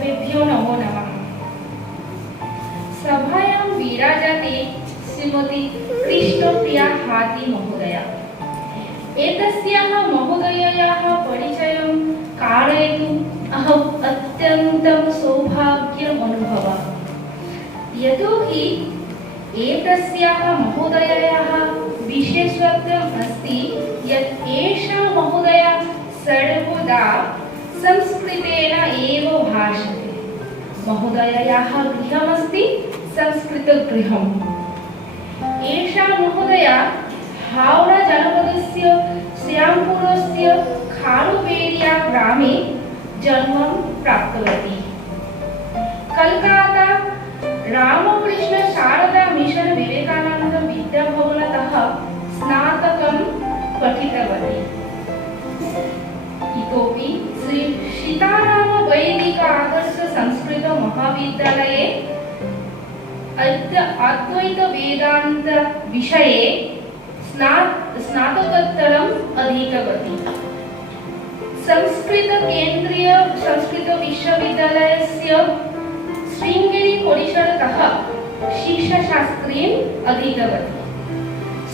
सर्वेभ्यो नमो नमः। सभायां विराजते श्रीमती कृष्णप्रिया हाथी महोदया। एतस्याः महोदयायाः परिचयं कारयितुम् अहम् अत्यन्तं सौभाग्यम् अनुभवामि, यतोहि एतस्याः महोदयायाः विशेषत्वम् अस्ति यत् एषा महोदया सर्वदा संस्कृतेन एव भाषते। महोदयायाः गृहमस्ति संस्कृतगृहम्। एषा महोदया हावड़ा जनपदस्य श्यामपुरस्य खारुपेडिया ग्रामे जन्मं प्राप्तवती। कलकाता रामकृष्ण शारदा मिशन विवेकानंद विद्याभवनतः स्नातकं पठितवती। इतोपि श्री सीताराम वैदिक आदर्श संस्कृत महाविद्यालये अद्वैत वेदांत विषये स्नातकोत्तरम् अधीतवती। संस्कृत केंद्रीय संस्कृत विश्वविद्यालयस्य श्रृंगेरी परिसरतः शिक्षाशास्त्रीम् अधीतवती।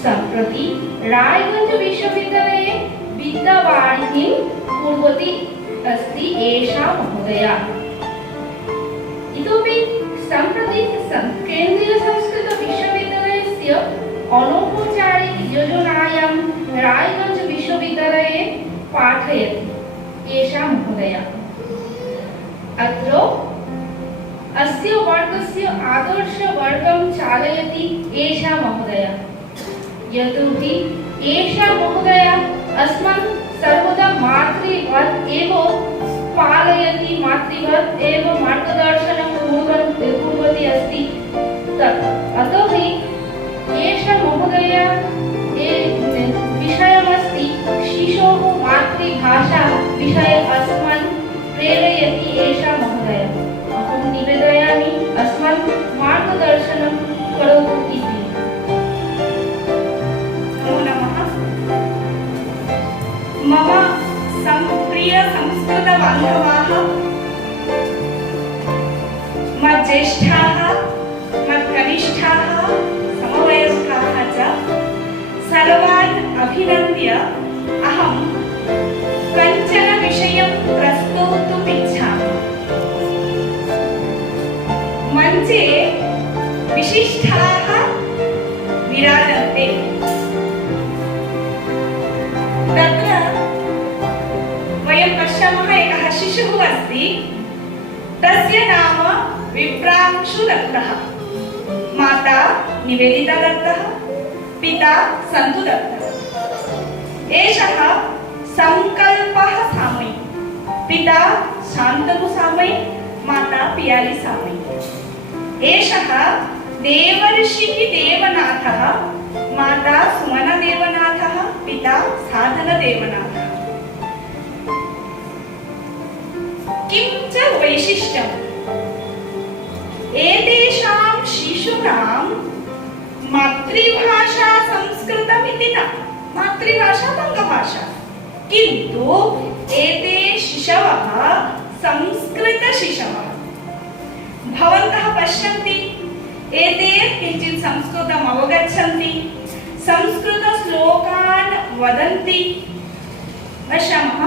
सम्प्रति रायगंज विश्वविद्यालये विद्यावारिधिं कुर्वती अस्ति एषा महोदया। इतोपि सम्प्रति केन्द्रीय संस्कृत विश्वविद्यालयस्य अनौपचारिक योजनायां रायगंज विश्वविद्यालये पाठयति एषा महोदया। अत्र अस्य वर्गस्य आदर्शवर्गं चालयति एषा महोदया, यतोहि एषा महोदया अस्मान् सर्वदा मातृवत् एव पालयति, मातृवत् एव मार्गदर्शनं कुर्वती अस्ति। अतः एषा महोदया विषयमस्ति शिशोः मातृभाषा विषये अस्मान् प्रेरयति एषा महोदया। अहं निवेदयामि अस्मान् मार्गदर्शनं करोतु इति। नमो नमः। मम प्रिय संस्कृतबान्धवाः, मज्येष्ठाः, मत्कनिष्ठाः, समवयस्काः च सर्वान् अभिनन्द्य अहं कञ्चन विषयं प्रस्तोतुम् इच्छामि। मञ्चे विशिष्टाः विराजन्ते। तत्र वयं पश्यामः, एकः शिशुः अस्ति, तस्य नाम विप्रांशुदत्तः, माता निवेदिता दत्तः, पिता सन्तु दत्तः। एषः संकल्पः सामयी, पिता शान्तनु सामयी, माता पियाली सामयी। एषः देवर्षिः देवनाथः, माता सुमन देवनाथः, पिता साधन देवनाथः। किं च वैशिष्ट्यम्? एतेषां शिशूनां मातृभाषा संस्कृतमिति न, मातृभाषा बङ्गभाषा, किन्तु एते शिशवः संस्कृतशिशवः। भवन्तः पश्यन्ति, एते किञ्चित् संस्कृतम् अवगच्छन्ति, संस्कृतश्लोकान् वदन्ति। पश्यामः,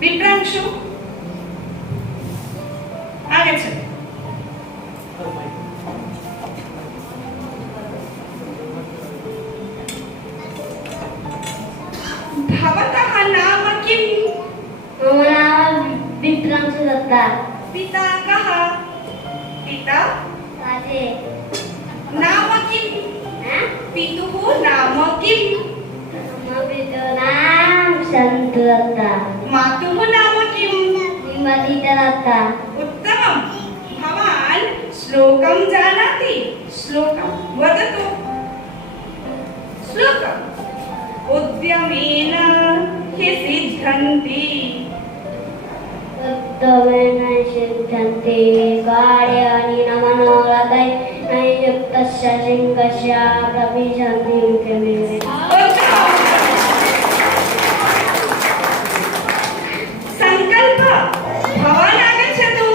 विप्रांशु आगच्छतु। भवतः नाम किम्? मम नाम विप्रांशुदत्ता। पिता कः? पिता राजे। नाम किम्? पितुः नाम किम्? मम पितुः नाम सन्तुदत्ता। मातुः नाम किम्? निवेदिता दत्ता। उत्तमम्। भवान् श्लोकं जानाति? श्लोकं वदतु। श्लोकम्। उद्यमेन हि सिद्ध्यन्ति, उद्यमेन सिद्ध्यन्ति कार्याणि न मनोरथैः, न युक्तस्य सिंहस्य प्रविशन्ति मुख्यमेव। संकल्प। भवान् आगच्छतु।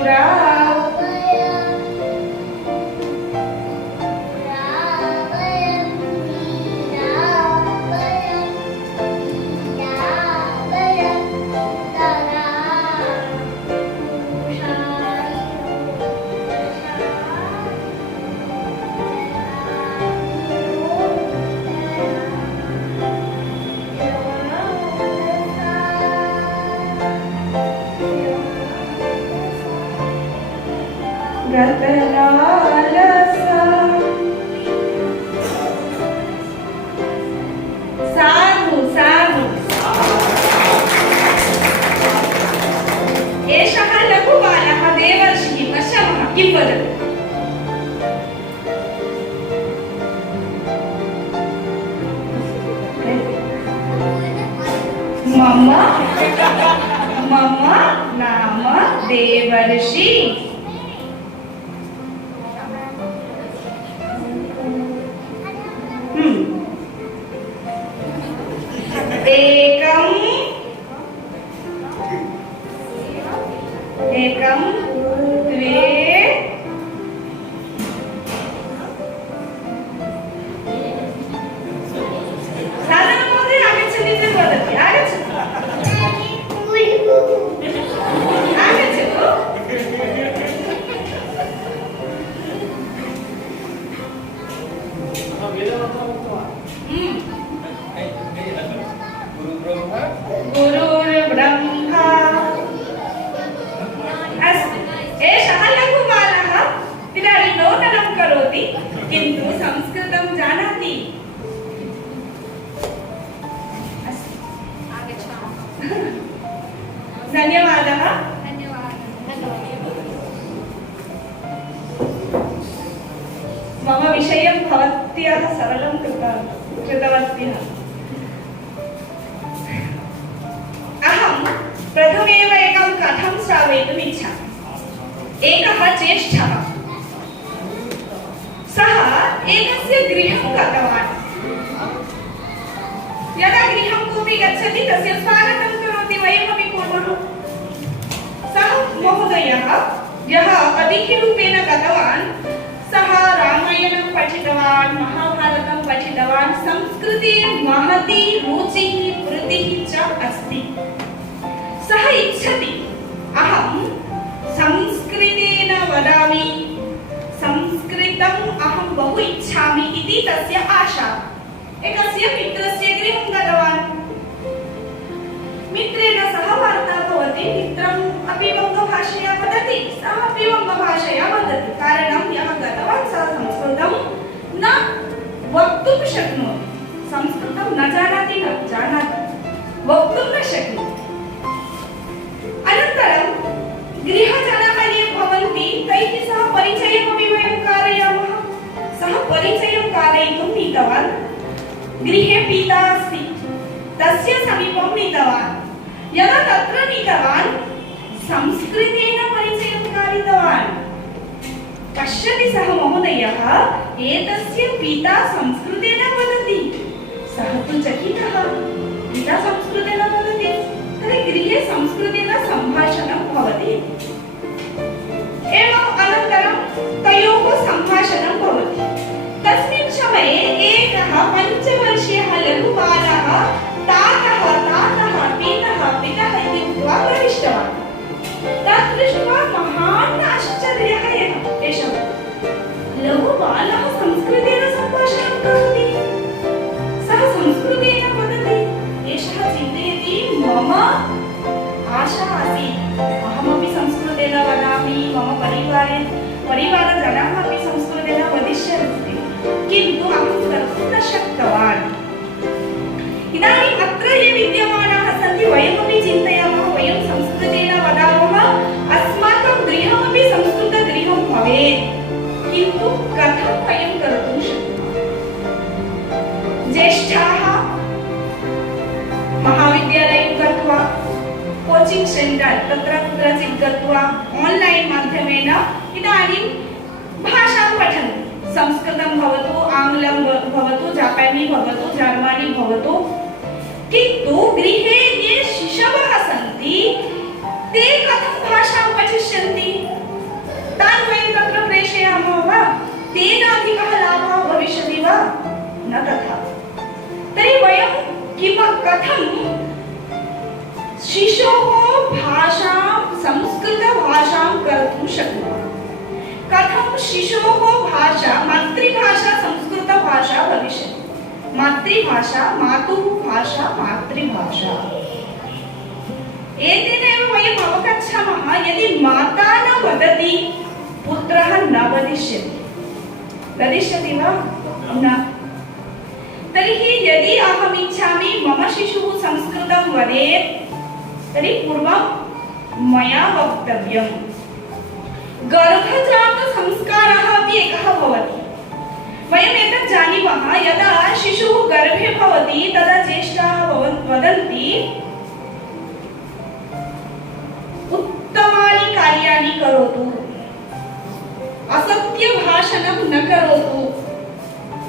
पुरा साधु साधु एषः लघुबालः देवर्षिः पश्यामः किं वदति मम मम नाम देवर्षि एकं एकं द्वे साधनमहोदय आगच्छति चेत् वदति आगच्छतु आगच्छतु गुरुर्ब्रह्मा अस्तु एषः लघुबालः इदानीं नोदनं करोति किन्तु संस्कृतं जानाति अस्तु धन्यवादः मम विषयं भवत्याः सरलं कृतवत्यः अहं प्रथमेव एकं कथां श्रावयितुम् इच्छामि एकः ज्येष्ठः सः एकस्य गृहं गतवान् यदा गृहं कोऽपि गच्छति तस्य स्वागतं करोति वयमपि कुर्मः सः महोदयः यः अतिथिरूपेण गतवान् सः रामायणं पठितवान् महाभारतं पठितवान् संस्कृते महती रुचिः प्रीतिः च अस्ति सः इच्छति अहं संस्कृतेन वदामि संस्कृतम् अहं बहु इच्छामि इति तस्य आशा एकस्य मित्रस्य गृहं गतवान् मित्रेण सह वार्ता भवति मित्रम् अपि वङ्गभाषया वदति सः अपि वङ्गभाषया वदति कारणं यः गतवान् सः संस्कृतं न वक्तुं शक्नोति संस्कृतं न जानाति वक्तुं न शक्नोति अनन्तरं गृहजनाः ये भवन्ति तैः सह परिचयमपि वयं कारयामः सः परिचयं कारयितुं नीतवान् गृहे पिता अस्ति तस्य समीपं नीतवान् यदा तत्र नीतवान् संस्कृतेन परिचयं कारितवान् पश्यति सः महोदयः एतस्य पिता संस्कृतेन वदति सः तु चकितः पिता संस्कृतेन वदति तर्हि गृहे संस्कृतेन सम्भाषणं भवति एवम् अनन्तरं तयोः सम्भाषणं भवति तस्मिन् समये एकः 5 वर्षीयः लघुबालः तातः पितः इति उक्त्वा प्रविष्टवान् तत् दृष्ट्वा महान् आश्चर्यः एषः लघुबालः संस्कृतेन सम्भाषणं करोति सः संस्कृतेन वदति एषः चिन्तयति मम आशा आसीत् अहमपि संस्कृतेन वदामि मम परिवारजनाः अपि संस्कृतेन वदिष्यन्ति किन्तु अहं कर्तुं न शक्तवान् इदानीम् अत्र ये विद्यमानाः सन्ति वयमपि चिन्तयामः वयं संस्कृतेन वदामः अस्माकं गृहमपि संस्कृतगृहं भवेत् किन्तु कथं वयं कर्तुं शक्नुमः ज्येष्ठाः महाविद्यालयं गत्वा कोचिंग सेंटर तत्र कुत्रचित् गत्वा ऑनलाइन माध्यमेन इदानीं भाषां पठन्ति संस्कृतं भवतु आङ्ग्लं भवतु जापानी भवतु जर्मनी भवतु किन्तु गृहे ये शिशवः सन्ति ते कथं भाषां पठिष्यन्ति न तथा। तर्हि वयं कथं शिशोः भाषां संस्कृतभाषां कर्तुं शक्नुमः? कथं शिशोः भाषा मातृभाषा संस्कृतभाषा भविष्यति? मातृभाषा मातुः भाषा मातृभाषा। एतेनैव वयम् अवगच्छामः, यदि माता न वदति पुत्रः न वदिष्यति। वदिष्यति वा? न। तर्हि यदि अहम् इच्छामि मम शिशुः संस्कृतं वदेत्, तर्हि पूर्वं मया वक्तव्यम्। गर्भजातसंस्कारः अपि एकः भवति। वयम् एतत् जानीमः, यदा शिशुः गर्भे भवति तदा ज्येष्ठाः वदन्ति उत्तमानि कार्याणि करोतु, असत्यभाषणं न करोतु।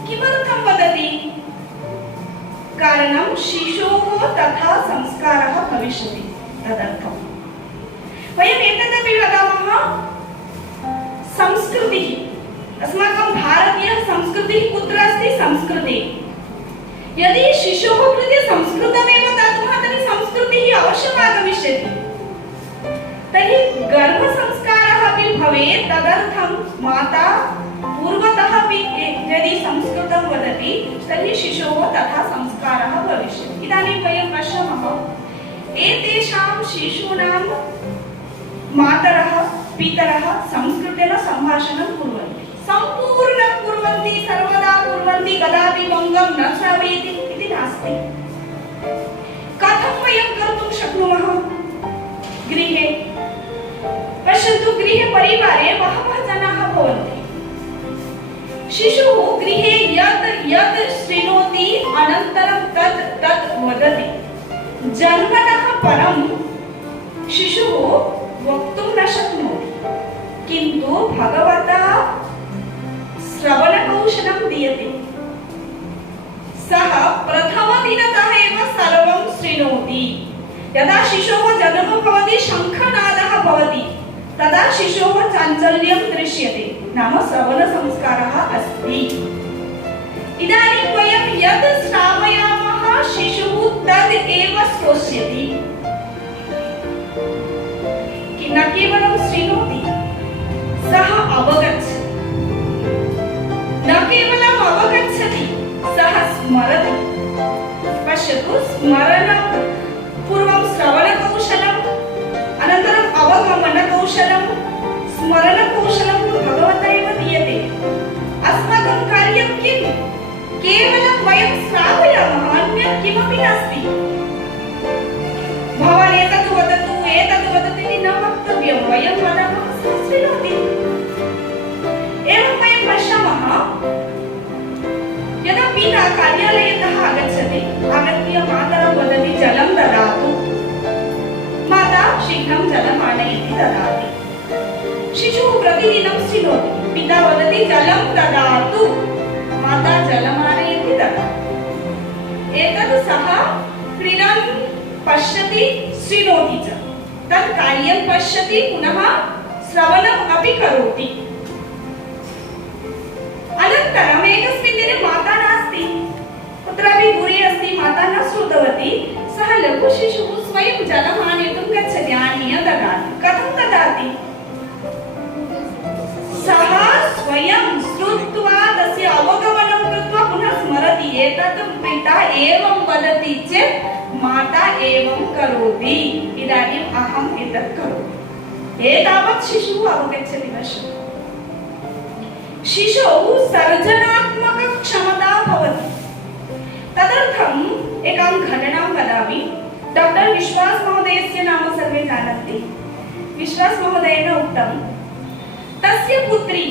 किमर्थं वदति? कारणं शिशोः तथा संस्कारः भविष्यति, तदर्थं। वयम् एतदपि वदामः, संस्कृतिः, अस्माकं भारतीय संस्कृतिः कुत्र अस्ति? संस्कृते। यदि शिशोः कृते संस्कृतमेव दद्मः तर्हि संस्कृतिः अवश्यम् आगमिष्यति। तर्हि गर्भसंस्कारः अपि भवेत्, तदर्थं माता पूर्वतः अपि यदि संस्कृतं वदति तर्हि शिशोः तथा संस्कारः भविष्यति। इदानीं वयं पश्यामः, एतेषां शिशूनां मातरः पितरः संस्कृतेन सम्भाषणं कुर्वन्ति, सम्पूर्णं कुर्वन्ति, सर्वदा कुर्वन्ति, कदापि वङ्गं न श्रावयति इति नास्ति। कथं वयं कर्तुं शक्नुमः? गृहे पश्यन्तु, गृहे परिवारे बहवः जनाः भवन्ति। शिशुः गृहे यत् यत् शृणोति अनन्तरं तत् वदति। जन्मनः परं शिशुः वक्तुं न शक्नोति, किन्तु भगवता श्रवणकौशलं दीयते। सः प्रथमदिनतः एव सर्वं शृणोति। यदा शिशोः जन्म भवति, शङ्खनादः भवति, तदा शिशोः चाञ्चल्यं दृश्यते, नाम श्रवणसंस्कारः अस्ति। इदानीं वयं यद् श्रावयामः शिशुः तद् एव श्रोष्यति। न केवलं शृणोति, सः अवगच्छति। न केवलम् अवगच्छति, सः स्मरति। पश्यतु, स्मरणं पूर्वं श्रवणकौशलम्, अनन्तरम् अवगमनकौशलं, स्मरणकौशलं तु भगवता एव दीयते। अस्माकं कार्यं किं? केवलं वयं श्रावयामः, अन्यत् किमपि नास्ति। भवान् एतद् वदतु इति न वक्तव्यं, वयं वदामः, सः शृणोति। एवं वयं पश्यामः, यदा पिता कार्यालयतः आगच्छति, आगत्य मातरं वदति जलं ददातु, माता शीघ्रं जलम् आनयति, ददाति। शिशुः प्रतिदिनं शृणोति, पिता वदति जलं ददातु, माता जलम् आनयति, ददाति। एतद् सः क्रीडां पश्यति, शृणोति च, तत् कार्यं पश्यति, पुनः श्रवणम् अपि करोति। अनन्तरम् एकस्मिन् दिने माता नास्ति, कुत्रापि दूरे अस्ति, माता न श्रुतवती, सः लघुशिशुः स्वयं जलम् आनेतुं गच्छति, आनीय ददाति। कथं ददाति? सः स्वयं श्रुत्वा तस्य अवगमनं कृत्वा पुनः स्मरति, एतत् पिता एवं वदति चेत् माता एवं करोति, इदानीम् अहम् एतत् करोमि। एतावत् शिशुः अवगच्छति। पश्यतु, शिशौ सर्जनात्मकक्षमता भवति। तदर्थम् एकां घटनां वदामि। डॉक्टर विश्वास महोदयस्य नाम सर्वे जानन्ति। विश्वास महोदयेन उक्तं, तस्य पुत्री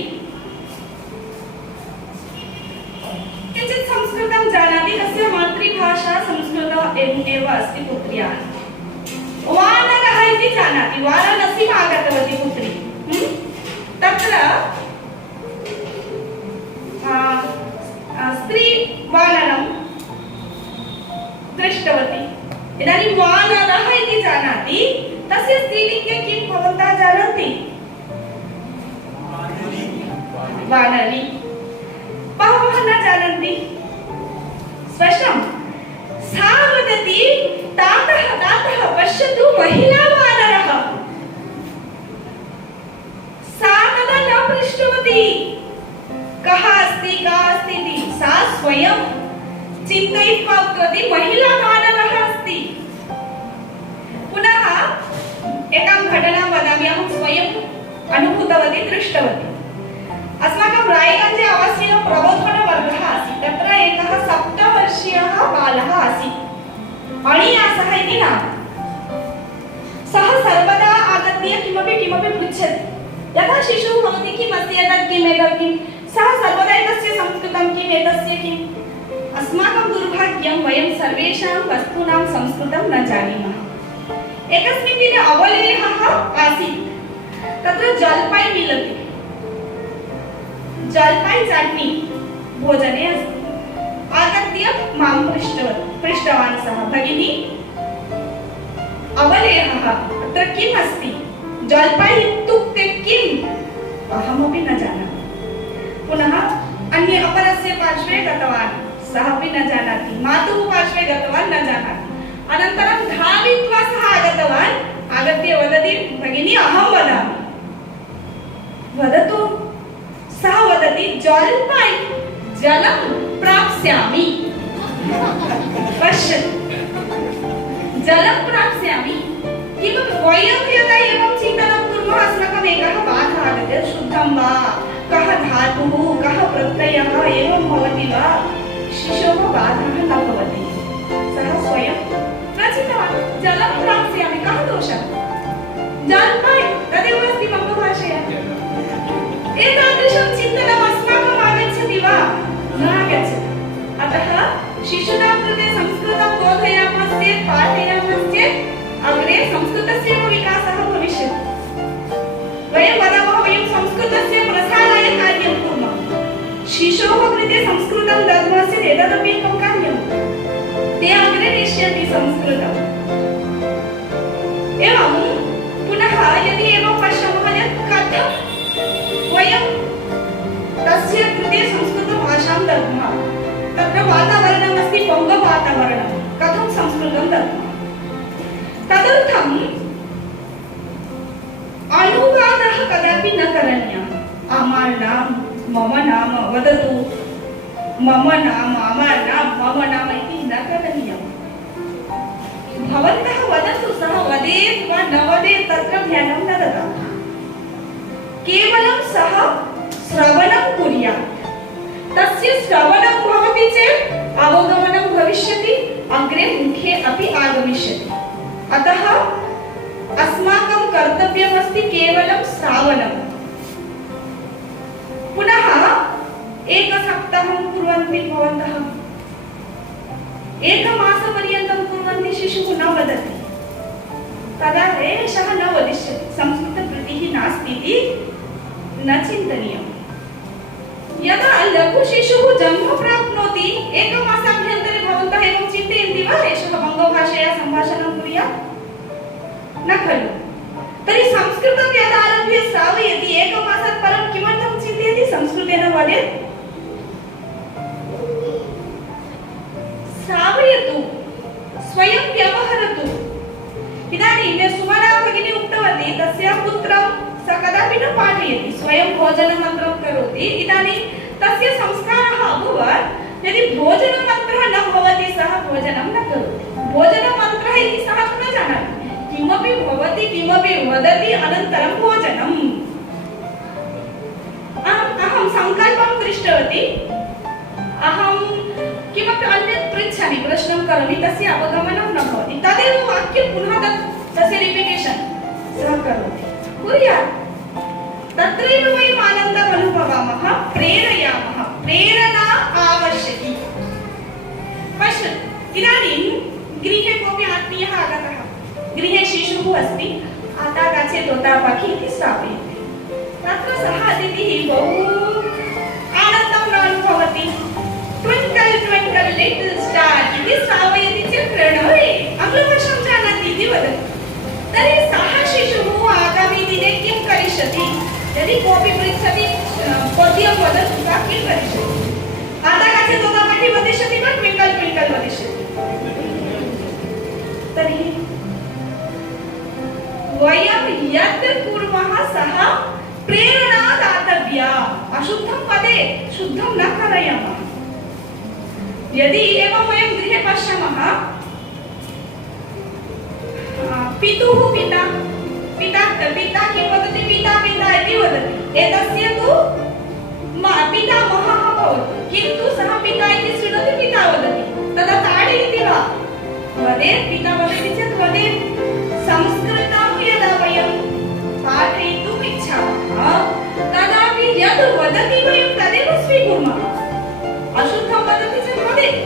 किञ्चित् संस्कृतं जानाति, तस्य मातृभाषा संस्कृतम् एव अस्ति पुत्र्याः। वानरः इति जानाति, वाराणसीम् आगतवती पुत्री। तत्र स्त्रीवानरं दृष्टवती। इदानीं वानरः इति जानाति, तस्य स्त्रीलिङ्गे किं भवन्तः जानन्ति? वानरी। बहवः न जानन्ति। पृष्टवती कः अस्ति इति सा स्वयं चिन्तयित्वा उक्तवती महिला मानवः अस्ति। पुनः एकां घटनां वदामि, अहं स्वयं अनुभूतवती, दृष्टवती। अस्माकं रायगञ्जे आवासीय प्रबोधनवर्गः आसीत्। तत्र एकः 7-वर्षीयः बालः आसीत्, अणियासः इति नाम। सः सर्वदा आगत्य किमपि पृच्छति। यदा शिशुः भवति किमस्ति एतत् किम्, सः सर्वदा एतस्य संस्कृतं किम्, एतस्य किम्। अस्माकं दुर्भाग्यं, वयं सर्वेषां वस्तूनां संस्कृतं न जानीमः। एकस्मिन् दिने अवलेहः आसीत्, तत्र जलपाई मिलति, जलपाई चट्नी भोजने अस्ति। आगत्य मां पृष्टवान् सः, भगिनी अवलेहः अत्र किम् अस्ति, जलपाई इत्युक्ते किम्, अहमपि न जानामि। पुनः अन्य अपरस्य पार्श्वे गतवान्, सः अपि न जानाति। मातुः पार्श्वे गतवान्, न जानाति। अनन्तरं धावित्वा सः आगतवान्, आगत्य वदति, भगिनी अहं वदामि। वदतु। सः वदति, जलपाई, जलं प्राप्स्यामि। पश्यतु, जलं प्राप्स्यामि। किमपि वयं यदा एवं चिन्तनं कुर्मः, अस्माकम् एकः बाधः आगत्य, शुद्धं वा, कः धातुः, कः प्रत्ययः, एवं भवति वा, शिशोः बाधः न भवति। सः स्वयं न चिन्तवान्, जलं प्राप्स्यामि, कः दोषः, जलपाई तदेव अस्ति मम भाषया। एतादृशं चिन्तनम् अस्माकम् आगच्छति वा, न आगच्छति। अतः शिशूनां कृते संस्कृतं बोधयामश्चेत्, पाठयामश्चेत् अग्रे संस्कृतस्य विकासः भविष्यति। वयं वदामः, वयं संस्कृतस्य प्रसाराय कार्यं कुर्मः। शिशोः कृते संस्कृतं दद्मः चेत् एतदपि एकं कार्यं, ते अग्रे नेष्यन्ति संस्कृतम्। एवं पुनः यदि एवं पश्यामः यत् कथं वयं तस्य कृते संस्कृतभाषां दद्मः, तत्र वातावरणमस्ति बङ्गवातावरणं, कथं संस्कृतं दद्मः। तदर्थम् अनुवादः कदापि न करणीयः। अमर नाम, मम नाम वदतु, मम नाम, अमर नाम, मम नाम इति न करणीयम्। भवन्तः वदन्तु, सः वदेत् वा न वदेत् तत्र ध्यानं न ददातु। केवलं सः श्रवणं कुर्यात्। तस्य श्रवणं भवति चेत् अवगमनं भविष्यति, अग्रे मुखे अपि आगमिष्यति। अतः अस्माकं कर्तव्यमस्ति केवलं श्रावणं। पुनः एकसप्ताहं कुर्वन्ति भवन्तः, एकमासपर्यन्तं कुर्वन्ति, शिशुः न वदति, तदा एषः न वदिष्यति, संस्कृतप्रीतिः नास्ति इति न चिन्तनीयम्। यदा लघुशिशुः जन्म प्राप्नोति, एकमासाभ्यन्तरे भवन्तः एवं चिन्तयन्ति वा, एषः बङ्गभाषया सम्भाषणं कुर्यात्, न खलु। तर्हि संस्कृतं यदा आरभ्य श्रावयति, एकमासात् परं किमर्थं चिन्तयति, संस्कृतेन वदेत्। श्रावयतु, स्वयं व्यवहरतु। इदानीं सुमना भगिनी उक्तवती, तस्याः पुत्रं स कदापि न पाठयति, स्वयं भोजनमन्त्रं करोति। इदानीं तस्य संस्कारः अभवत्, यदि भोजनमन्त्रः न भवति, सः भोजनं न करोति। भोजनमन्त्रः इति सः न जानाति, किमपि भवति, किमपि वदति, अनन्तरं भोजनम्। अहं सङ्कल्पं दृष्टवती, अहं किमपि अन्यत् पृच्छामि, प्रश्नं करोमि, तस्य अवगमनं न भवति, तदेव वाक्यं पुनः तस्य रिपिटेशन् सः करोति। कुर्यात्, तत्रैव वयम् आनन्दम् अनुभवामः, प्रेरयामः, प्रेरणा आवश्यकी। पश्यतु, इदानीं गृहे कोऽपि आत्मीयः आगतः, गृहे शिशुः अस्ति, आता गाछे तोता पाखी इति स्थापयति। तत्र सः अतिथिः बहु आनन्दं न अनुभवति। ट्विङ्कल् ट्विङ्कल् लिटिल् स्टार् इति श्रावयति चेत् प्रणवे आङ्ग्लभाषां जानाति इति वदति। तर्हि सः शिशुः आगामिदिने किं करिष्यति? यदि कोऽपि पृच्छति, पद्यं वदतु, सः किं करिष्यति? आता गाछे तोता पाखी वदिष्यति वा ट्विङ्कल् ट्विङ्कल् वदिष्यति? तर्हि वयं यत् कुर्मः, सः प्रेरणा दातव्या। अशुद्धं वदेत्, शुद्धं न कारयामः। यदि एवं वयं गृहे पश्यामः, पितुः पिता पिता पिता किं वदति, पिता पिता इति वदति, एतस्य तु पितामहः भवति, किन्तु सः पिता इति शृणोति, पिता वदति, तदा ताडयति वा? वदेत्, पिता वदति चेत् वदेत्। संस्कृतं यदा वयं पाठयितुम् इच्छामः तदापि यद् वदति वयं तदेव स्वीकुर्मः। अशुद्धं वदति चेत् वदेत्,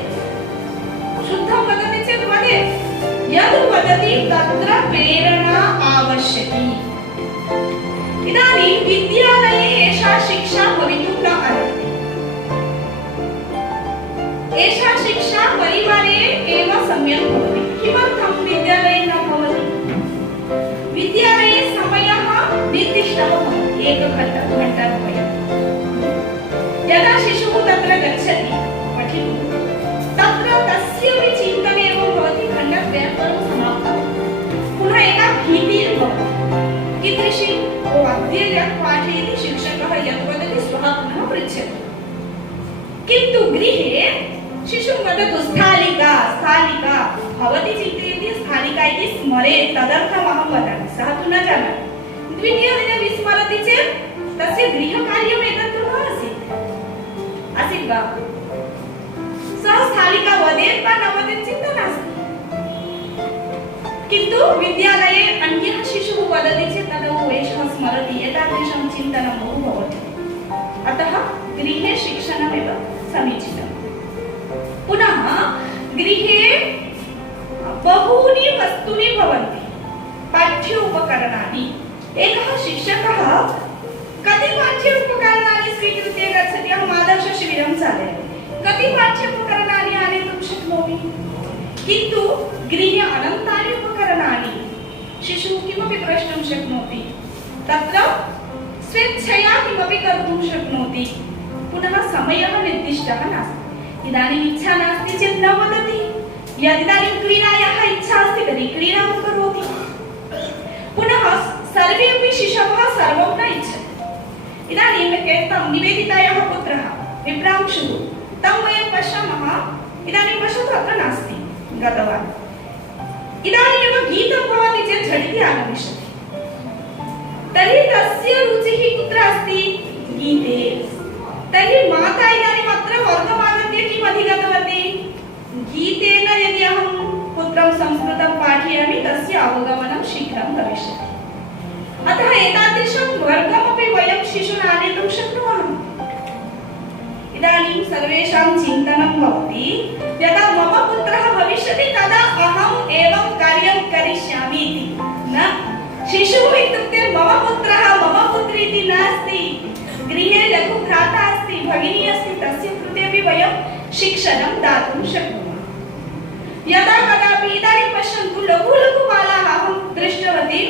शुद्धं वदति चेत् वदेत्। यद् वदति तत्र प्रेरणा आवश्यकी। इदानीं विद्यालये एषा शिक्षा भवितुं न अर्हति। एषा शिक्षा परिवारे एव सम्यक् भवति। किमर्थं विद्यालये न भवति? विद्यालये समयः निर्दिष्टः भवति, घण्टाद्वयं। यदा शिशुः तत्र गच्छति पठितुं, तत्र तस्यपि चिन्तने एवं भवति, घण्टाद्वयं परं समाप्तं। पुनः एका भीतिः भवति, कीदृशी? अद्य यत् पाठयति शिक्षकः यत् वदति श्वः पुनः पृच्छति। किन्तु गृहे शिशुं वदतु स्थालिका स्थालिका, भवती चिन्तयति स्थालिका इति स्मरेत्, तदर्थम् अहं वदामि, सः तु न जानाति। द्वितीयदिने विस्मरति चेत् तस्य गृहकार्यम् एतत् न आसीत् वा? सः स्थालिका वदेत् वा न वदेत् चिन्ता नास्ति। किन्तु विद्यालये अन्यः शिशुः वदति चेत् तदा एषः स्मरति, एतादृशं चिन्तनं बहु भवति। अतः गृहे शिक्षणमेव समीचीनम्। पुनः गृहे बहूनि वस्तूनि भवन्ति, पाठ्य उपकरणानि। एकः शिक्षकः कति पाठ्य उपकरणानि स्वीकृत्य गच्छति? अहम् आदर्शशिबिरं चालयामि, कति पाठ्य उपकरणानि आनेतुं शक्नोमि? किन्तु गृहे अनन्तानि उपकरणानि। शिशुः किमपि प्रष्टुं शक्नोति, तत्र स्वेच्छया किमपि कर्तुं शक्नोति। पुनः समयः निर्दिष्टः नास्ति। इदानीम् इच्छा नास्ति चेत् न वदति, यदिदानीं क्रीडायाः इच्छा अस्ति तर्हि क्रीडां करोति। पुनः सर्वेपि शिशवः सर्वं न इच्छन्ति। इदानीम् एकं निवेदितायाः पुत्रः विप्रांशुः, तं वयं पश्यामः, इदानीं पश्यतु अत्र नास्ति, गतवान्। इदानीमेव गीतं भवति चेत् झटिति आगमिष्यति। तर्हि तस्य रुचिः कुत्र अस्ति? गीते। तर्हि माता इदानीम् अत्र वर्गमागत्य किम् अधिगतवती? गीतेन यदि अहं पुत्रं संस्कृतं पाठयामि तस्य अवगमनं शीघ्रं भविष्यति। अतः एतादृशं वर्गमपि वयं शिशून् आनेतुं शक्नुमः। इदानीं सर्वेषां चिन्तनं भवति, यदा मम पुत्रः भविष्यति तदा अहम् एवं कार्यं करिष्यामि इति। न, शिशुः इत्युक्ते मम पुत्रः मम पुत्री इति नास्ति। गृहे लघु भ्राता अस्ति, भगिनी अस्ति, तस्य कृते अपि वयं शिक्षणं दातुं शक्नुमः। यदा कदापि इदानीं पश्यन्तु, लघु लघु बालाः अहं दृष्टवती,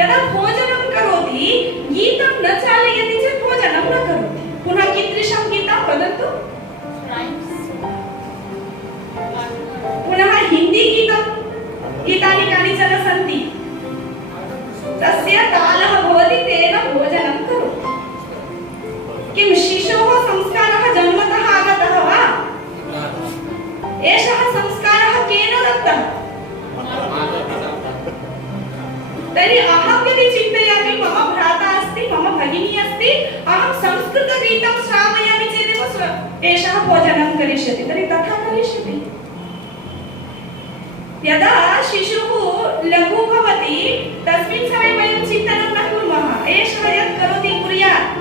यदा भोजनं करोति गीतं न चालयति चेत् भोजनं न करोति। पुनः कीदृशं गीतं वदन्तु? पुनः हिन्दी गीतानि कानिचन सन्ति, तस्य तालः भवति, तेन भोजनं करोति। किं शिशोः संस्कारः जन्मतः आगतः वा? एषः संस्कारः केन दत्तः? तर्हि अहं यदि चिन्तयामि मम भ्राता अस्ति, मम भगिनी अस्ति, अहं संस्कृतगीतं श्रावयामि चेदेव एषः भोजनं करिष्यति, तर्हि तथा करिष्यति। यदा शिशुः लघु भवति तस्मिन् समये वयं चिन्तनं न कुर्मः, एषः यत् करोति कुर्यात्,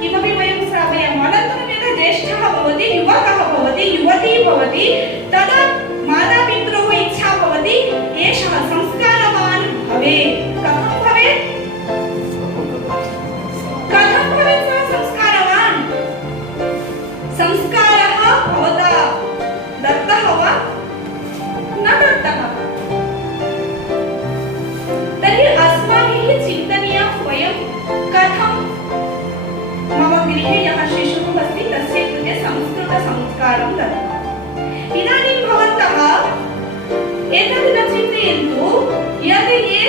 किमपि वयं श्रावयामः। अनन्तरं यदा ज्येष्ठः भवति, युवकः भवति, युवती भवति, तदा मातापित्रोः इच्छा भवति एषः संस्कारवान् भवेत्। कथं भवेत्? कथं भवेत् सः संस्कारवान्? संस्कारः भवता दत्तः वा? न दत्तः। तर्हि अस्माभिः चिन्तनीयं, वयं कथं मम गृहे यः शिशुः अस्ति तस्य कृते संस्कृतसंस्कारं ददामः। इदानीं भवन्तः एतद् न चिन्तयन्तु, यदि ये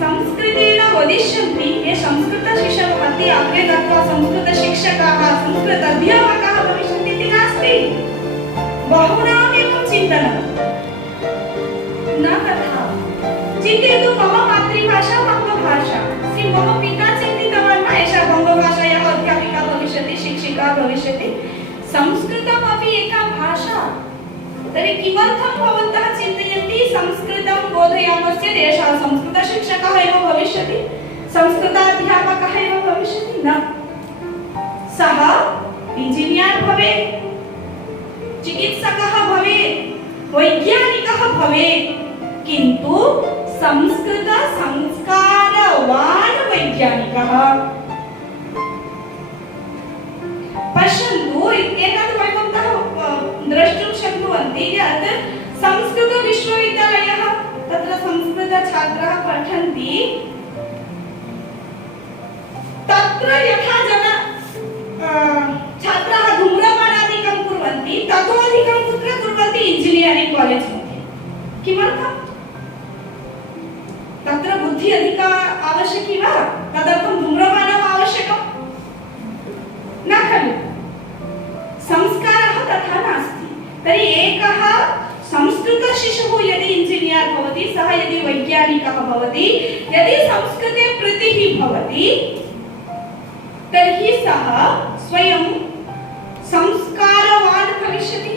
संस्कृतेन वदिष्यन्ति, ये संस्कृतशिशवः प्रति अग्रे गत्वा संस्कृतशिक्षकाः संस्कृत अध्यापकाः भविष्यन्ति इति नास्ति। बहूनामेव चिन्तनं न तथा। चिन्तयतु मम मातृभाषा बङ्गभाषा। मम पिता चिन्तितवान् एषा बङ्गभाषायाः अध्यापिका भविष्यति, शिक्षिका भविष्यति। संस्कृतमपि एका भाषा। तर्हि किमर्थं भवन्तः चिन्तयन्ति संस्कृतं बोधयामश्चेत् एषः संस्कृतशिक्षकः एव भविष्यति, संस्कृताध्यापकः एव भविष्यति? न, सः इंजिनियर् भवेत्, चिकित्सकः भवेत्, वैज्ञानिकः भवेत्, किन्तु संस्कृत संस्कारवान् वैज्ञानिकः। पश्यन्तु, एतत् भवन्तः द्रष्टुं शक्नुवन्ति यत् संस्कृतविश्वविद्यालयः, तत्र संस्कृतछात्राः पठन्ति, तत्र यथा छात्राः धूम्रपानादिकं कुर्वन्ति ततोधिकं कुत्र कुर्वन्ति? इंजिनियरिंग कॉलेज मध्ये। किमर्थम्? तत्र बुद्धि अधिका आवश्यकी वा? तदर्थं धूम्रपानम् आवश्यकं न खलु? संस्कारः तथा नास्ति। तर्हि एकः संस्कृतशिशुः यदि इंजिनियर् भवति, सः यदि वैज्ञानिकः भवति, यदि संस्कृते प्रीतिः भवति, तर्हि सः स्वयं संस्कारवान् भविष्यति।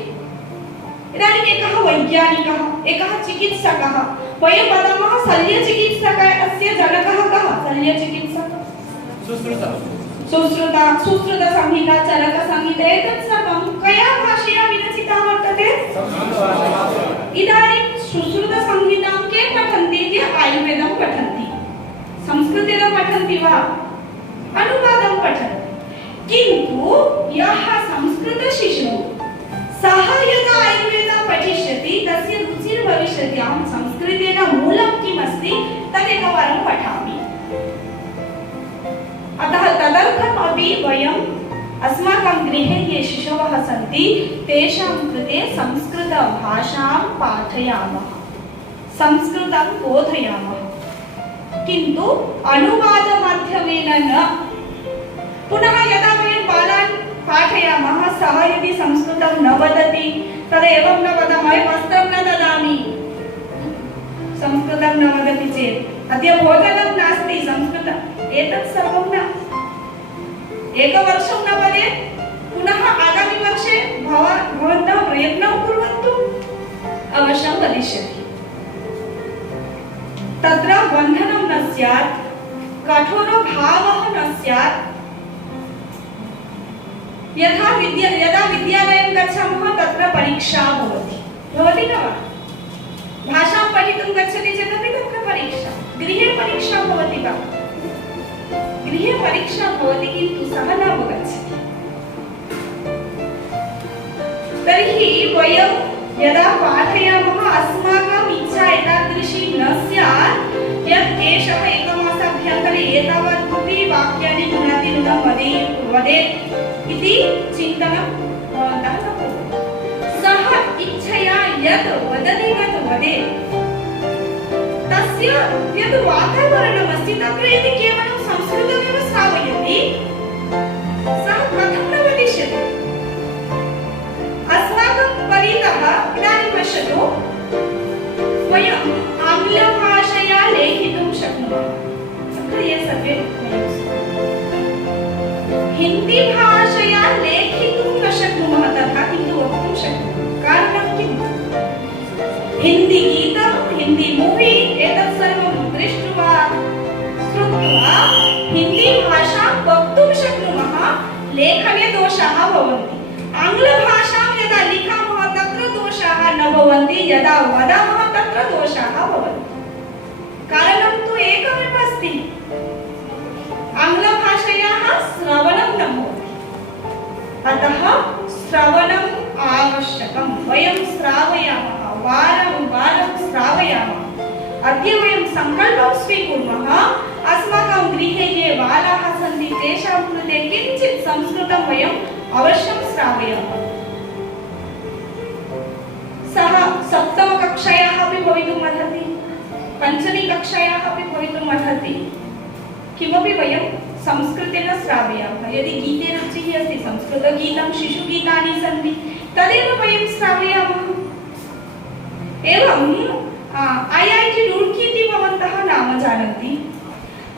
इदानीम् एकः वैज्ञानिकः, एकः चिकित्सकः, वयं वदामः शल्यचिकित्सकस्य जनकः कः? शल्यचिकित्सकः सुश्रुतसंहिता, चरकसंहिता, एतत् सर्वं कया भाषया विरचिता वर्तते? इदानीं सुश्रुतसंहितां के पठन्ति? ये आयुर्वेदं पठन्ति। संस्कृतेन पठन्ति वा? अनुवादं पठन्ति। किन्तु यः संस्कृतशिशुः, सः यदा आयुर्वेदं पठिष्यति, तस्य रुचिर्भविष्यति, अहं संस्कृतेन मूलं किमस्ति तदेकवारं पठामि। अतः तदर्थमपि वयम् अस्माकं गृहे ये शिशवः सन्ति तेषां कृते संस्कृतभाषां पाठयामः, संस्कृतं बोधयामः, किन्तु अनुवादमाध्यमेन न। पुनः यदा वयं बालान् पाठयामः, सः यदि संस्कृतं न वदति, तदा एवं न वदामः, वस्त्रं न ददामि, संस्कृतं न वदति चेत्, अद्य भोजनं नास्ति, संस्कृतम्, एतत् सर्वं न। एकवर्षं न वदेत्, पुनः आगामि वर्षे भवन्तः प्रयत्नं कुर्वन्तु, अवश्यं वदिष्यति। तत्र बन्धनं न स्यात्, कठोरभावः न स्यात्। यदा विद्यालयं गच्छामः तत्र परीक्षा भवति न वा? भाषां पठितुं गच्छति चेदपि तत्र परीक्षा, गृहे परीक्षा भवति वा? गृहे परीक्षा भवति, किन्तु सः न अवगच्छति। तर्हि वयं यदा पाठयामः, अस्माकम् इच्छा एतादृशी न स्यात् यत् एषः एकमासाभ्यन्तरे एतावत् कोऽपि वाक्यानि न्यूनातिन्यूनं वदेत् इति चिन्तनं भवन्तः न कुर्वन्तु। सः इच्छया यत् वदति तत् वदेत्। तस्य यत् वातावरणमस्ति तत्र यदि केवलं संस्कृतमेव श्रावयति, सः कथं न वदिष्यति? अस्माकं परितः इदानीं पश्यतु, वयम् आङ्ग्लभाषया लेखितुं शक्नुमः, तत्र ये सर्वे हिंदी भाषया लेखितुं न शक्नुमः, तथा किन्तु वक्तुं शक्नुमः। कारणं किम्? हिंदी गीतं, हिंदी मूवी, एतत् सर्वं दृष्ट्वा श्रुत्वा हिंदी भाषां वक्तुं शक्नुमः, लेखने दोषाः भवन्ति। आङ्ग्लभाषां यदा लिखामः तत्र दोषाः न भवन्ति, यदा वदामः तत्र दोषाः भवन्ति। कारणं तु एकमेव अस्ति, आङ्ग्लभाषायाः श्रवणं न भवति, अतः श्रवणम् आवश्यकं। वयं श्रावयामः, वारं वारं श्रावयामः। अद्य वयं सङ्कल्पं स्वीकुर्मः, अस्माकं गृहे ये बालाः सन्ति तेषां कृते किञ्चित् संस्कृतं वयम् अवश्यं श्रावयामः। सः सप्तमकक्षायाः अपि भवितुम् अर्हति, पञ्चमीकक्षायाः अपि भवितुम् अर्हति, किमपि वयं संस्कृतेन श्रावयामः। यदि गीते रुचिः अस्ति, संस्कृतगीतं शिशुगीतानि सन्ति, तदेव वयं श्रावयामः। एवं IIT रूर्की इति भवन्तः नाम जानन्ति।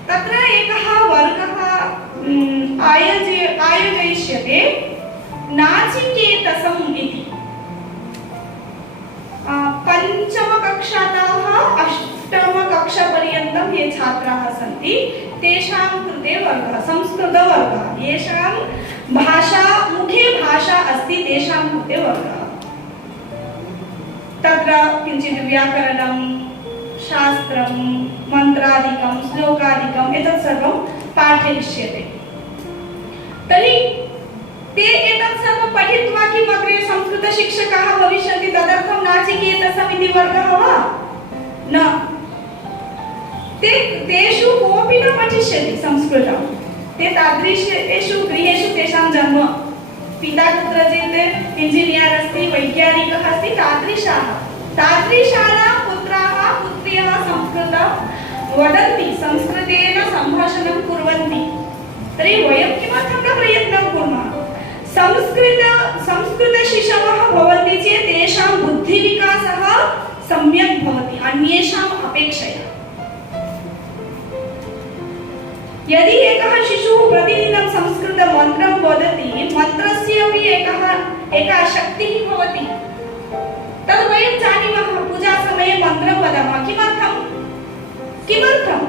तत्र एकः वर्गः आयोजयिष्यते नाचिकेतसम् इति। पञ्चमकक्षातः अष्टमकक्षापर्यन्तं ये छात्राः सन्ति तेषां कृते वर्गः, संस्कृतवर्गः, येषां भाषा मुखे भाषा अस्ति तेषां कृते वर्गः। तत्र किञ्चित् व्याकरणं, शास्त्रं, मन्त्रादिकं, श्लोकादिकम् एतत् सर्वं पाठयिष्यते। तर्हि ते एतत् सर्वं पठित्वा किम् अग्रे संस्कृतशिक्षकाः भविष्यन्ति, तदर्थं नाचिकेतसम् इति वर्गः वा? न, तेषु कोऽपि न पठिष्यति संस्कृतं। ते तादृशेषु गृहेषु तेषां जन्म, पिता कुत्रचित् इंजिनियर् अस्ति, वैज्ञानिकः अस्ति, तादृशानां पुत्राः पुत्र्यः संस्कृतं वदन्ति, संस्कृतेन सम्भाषणं कुर्वन्ति। तर्हि वयं किमर्थं न प्रयत्नं कुर्मः? संस्कृतशिशवः भवन्ति चेत् तेषां बुद्धिविकासः सम्यक् भवति अन्येषाम् अपेक्षया। यदि एकः शिशुः प्रतिदिनं संस्कृतमन्त्रं वदति, मन्त्रस्य अपि एका शक्तिः भवति। तद् वयं जानीमः, पूजासमये मन्त्रं वदामः। किमर्थं?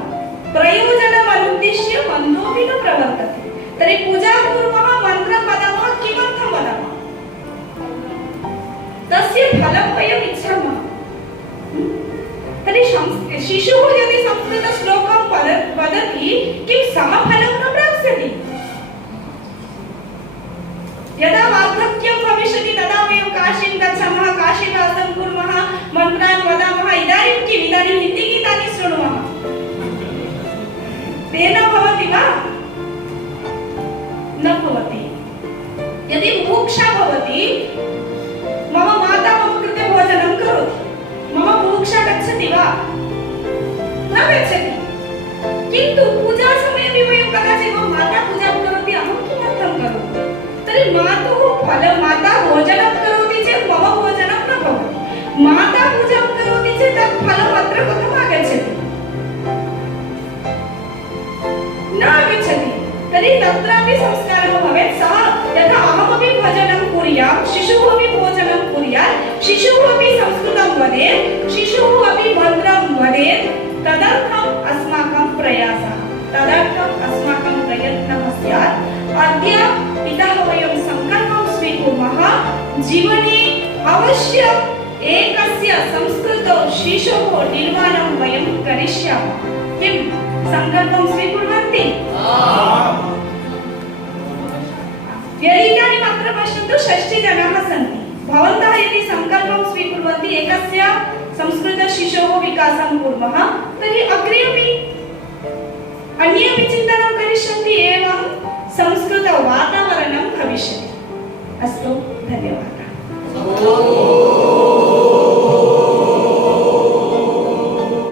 प्रयोजनम् अनुद्दिश्य मन्दोऽपि न प्रवर्तते। तर्हि पूजा कुर्मः, मन्त्रं वदामः, किमर्थं वदामः? तस्य फलं वयम् इच्छामः। तर्हि शिशुः यदि संस्कृतश्लोकं वदति, किं सः फलं न प्राप्स्यति? यदा वार्धक्यं भविष्यति तदा वयं काशीं गच्छामः, काशीवासं कुर्मः, मन्त्रान् वदामः। इदानीं किम्? इदानीं हिन्दीगीतानि शृणुमः। तेन भवति वा? न भवति। यदि बुभुक्षा भवति, मम माता मम कृते भोजनं करोति, मम बुभुक्षा गच्छति वा? न गच्छति। किन्तु पूजा समये वयं कदाचित् मम माता पूजां करोति, अहं किमर्थं करोमि? तर्हि माता भोजनं करोति चेत् मम भोजनं न भवति। माता पूजां करोति चेत् तत् फलम् अत्र कथम् आगच्छति? न आगच्छति। तर्हि तत्रापि संस्कारः भवेत्। सः यथा अहमपि भोजनं कुर्यात्, शिशुः अपि भोजनं कुर्यात्, शिशुः अपि संस्कृतं वदेत्, शिशुः अपि मन्त्रं वदेत्। तदर्थम् अस्माकं प्रयासः, तदर्थम् अस्माकं प्रयत्नः स्यात्। अद्य इतः वयं सङ्कल्पं स्वीकुर्मः, जीवने अवश्यम् एकस्य संस्कृतशिशोः निर्माणं वयं करिष्यामः। किं सङ्कल्पं स्वीकुर्वन्ति? यदि इदानीम् अत्र पश्यन्तु 60 जनाः सन्ति। भवन्तः यदि सङ्कल्पं स्वीकुर्वन्ति, एकस्य संस्कृतशिशोः विकासं कुर्मः, तर्हि अग्रे अपि अन्ये अपि चिन्तनं करिष्यन्ति, एवं संस्कृतवातावरणं भविष्यति। अस्तु, धन्यवादः।